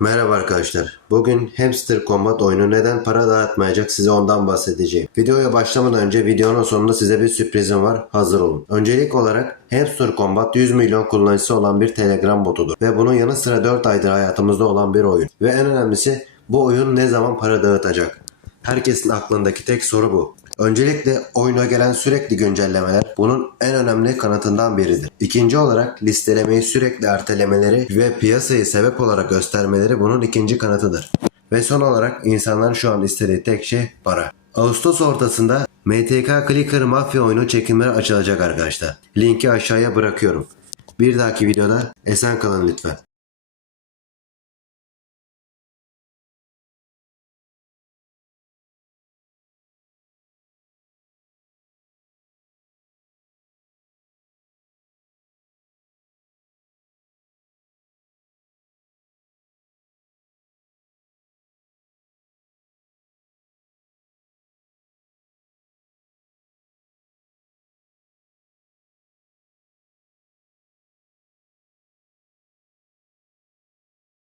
Merhaba arkadaşlar. Bugün Hamster Combat oyunu neden para dağıtmayacak size ondan bahsedeceğim. Videoya başlamadan önce videonun sonunda size bir sürprizim var. Hazır olun. Öncelik olarak Hamster Combat 100 milyon kullanıcısı olan bir Telegram botudur. Ve bunun yanı sıra 4 aydır hayatımızda olan bir oyun. Ve en önemlisi bu oyun ne zaman para dağıtacak? Herkesin aklındaki tek soru bu. Öncelikle oyuna gelen sürekli güncellemeler bunun en önemli kanıtından biridir. İkinci olarak listelemeyi sürekli ertelemeleri ve piyasayı sebep olarak göstermeleri bunun ikinci kanıtıdır. Ve son olarak insanların şu an istediği tek şey para. Ağustos ortasında MTK Clicker Mafya oyunu çekimleri açılacak arkadaşlar. Linki aşağıya bırakıyorum. Bir dahaki videoda esen kalın lütfen.